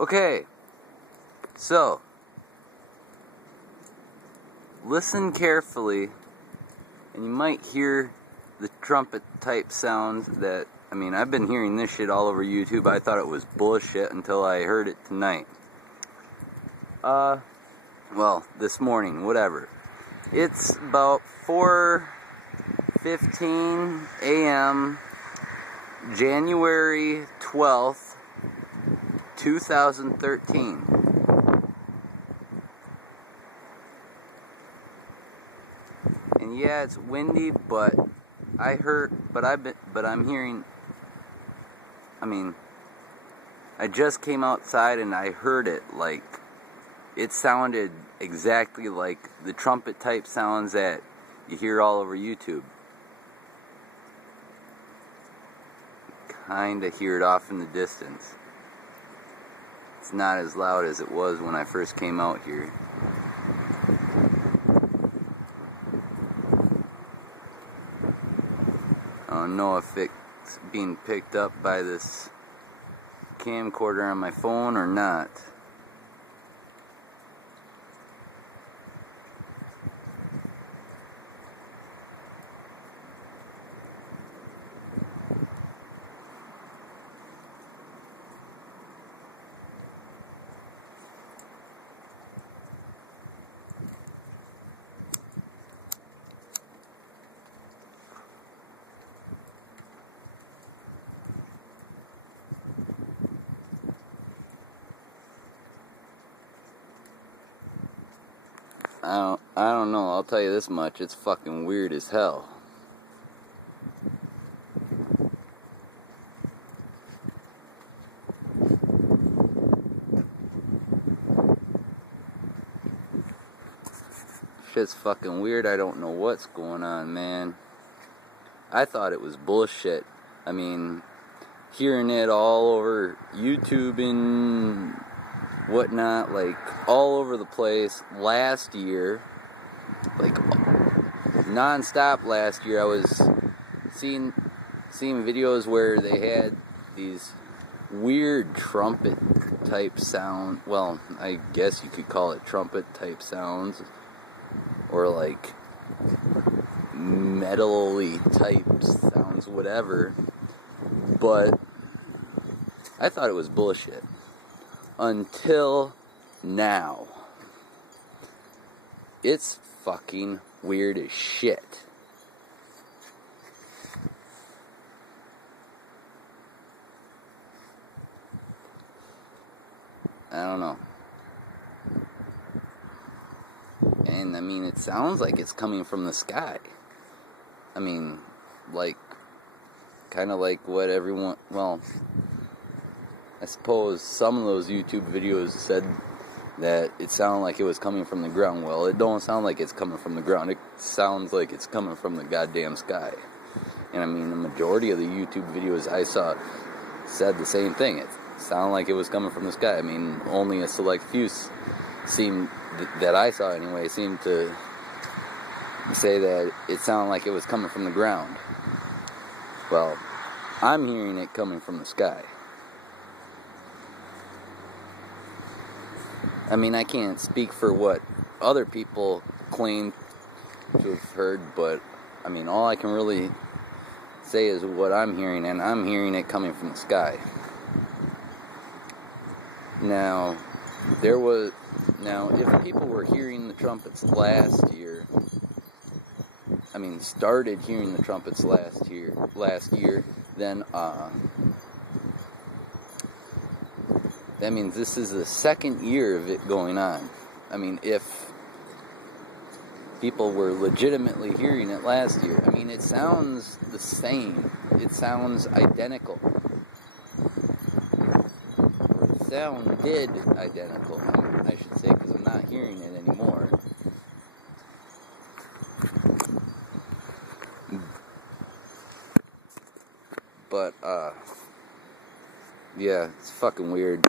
Okay, so listen carefully, and you might hear the trumpet type sounds that, I've been hearing this shit all over YouTube. I thought it was bullshit until I heard it tonight. Well, this morning, whatever. It's about 4:15 a.m., January 12th, 2013. And yeah, it's windy, but I'm hearing, I just came outside and I heard it, like, it sounded exactly like the trumpet type sounds that you hear all over YouTube. Kinda hear it off in the distance. It's not as loud as it was when I first came out here. I don't know if it's being picked up by this camcorder on my phone or not. I don't know, I'll tell you this much, it's fucking weird as hell. Shit's fucking weird, I don't know what's going on, man. I thought it was bullshit. Hearing it all over YouTube and whatnot, like all over the place last year, like non-stop last year. I was seeing videos where they had these weird trumpet type sound, well, I guess you could call it trumpet type sounds, or like metal-y type sounds, whatever, but I thought it was bullshit. Until now. It's fucking weird as shit. I don't know. And it sounds like it's coming from the sky. Kind of like what everyone, well, I suppose some of those YouTube videos said that it sounded like it was coming from the ground. Well, it don't sound like it's coming from the ground. It sounds like it's coming from the goddamn sky. And the majority of the YouTube videos I saw said the same thing. It sounded like it was coming from the sky. Only a select few that I saw anyway, seemed to say that it sounded like it was coming from the ground. Well, I'm hearing it coming from the sky. I can't speak for what other people claim to have heard, but, all I can really say is what I'm hearing, and I'm hearing it coming from the sky. Now, if people were hearing the trumpets last year, started hearing the trumpets last year, then, that means this is the second year of it going on. If people were legitimately hearing it last year, it sounds the same. It sounds identical. It sounded identical, I should say, because I'm not hearing it anymore. But, yeah, it's fucking weird.